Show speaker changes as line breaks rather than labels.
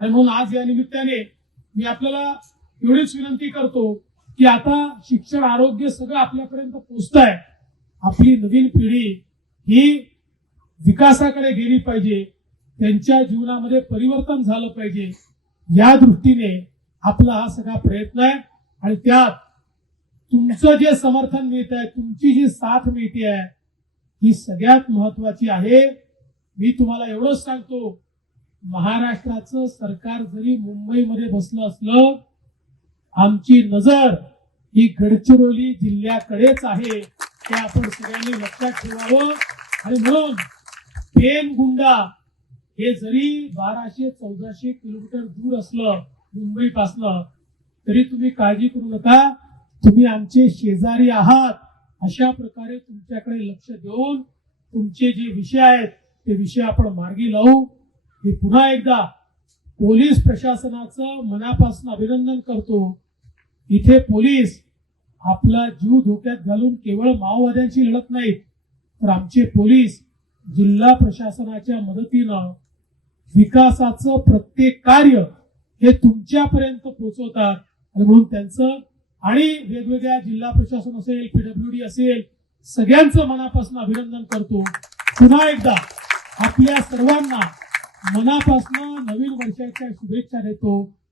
आणि म्हणून आज या निमित्ताने मी आपल्याला एवढीच विनंती करतो की आता शिक्षण आरोग्य सगळं आपल्यापर्यंत पोहोचत आहे आपली नवीन पिढी ही विकासाकडे गेली पाहिजे. त्यांच्या जीवनामध्ये परिवर्तन झालं पाहिजे. या दृष्टीने आपला हा सगळा प्रयत्न आहे. आणि त्यात तुमचं जे समर्थन मिळत आहे तुमची जी साथ मिळते आहे ही सगळ्यात महत्वाची आहे. मी तुम्हाला एवढंच सांगतो महाराष्ट्राचं सरकार जरी मुंबईमध्ये बसलं असलं आमची नजर ही गडचिरोली जिल्ह्याकडेच आहे हे आपण सगळ्यांनी लक्षात ठेवावं. आणि म्हणून पेनगुंडा हे जरी बाराशे चौदाशे किलोमीटर दूर असलं मुंबईपासनं तरी तुम्ही काळजी करू नका. तुम्ही आमचे शेजारी आहात अशा प्रकारे तुमच्याकडे लक्ष देऊन तुमचे जे विषय आहेत ते विषय आपण मार्गी लावू. मी पुन्हा एकदा पोलीस प्रशासनाचं मनापासून अभिनंदन करतो. इथे पोलीस आपला जीव धोक्यात घालून केवळ माओवाद्यांशी लढत नाहीत तर आमचे पोलीस जिल्हा प्रशासनाच्या मदतीनं विकासाचं प्रत्येक कार्य हे तुमच्यापर्यंत पोहोचवतात आणि म्हणून त्यांचं आणि वेगवेगळ्या जिल्हा प्रशासन असेल पीडब्ल्यूडी असेल सगळ्यांचं मनापासून अभिनंदन करतो. पुन्हा एकदा आपल्या सर्वांना मनापासून नवीन वर्षाच्या शुभेच्छा देतो.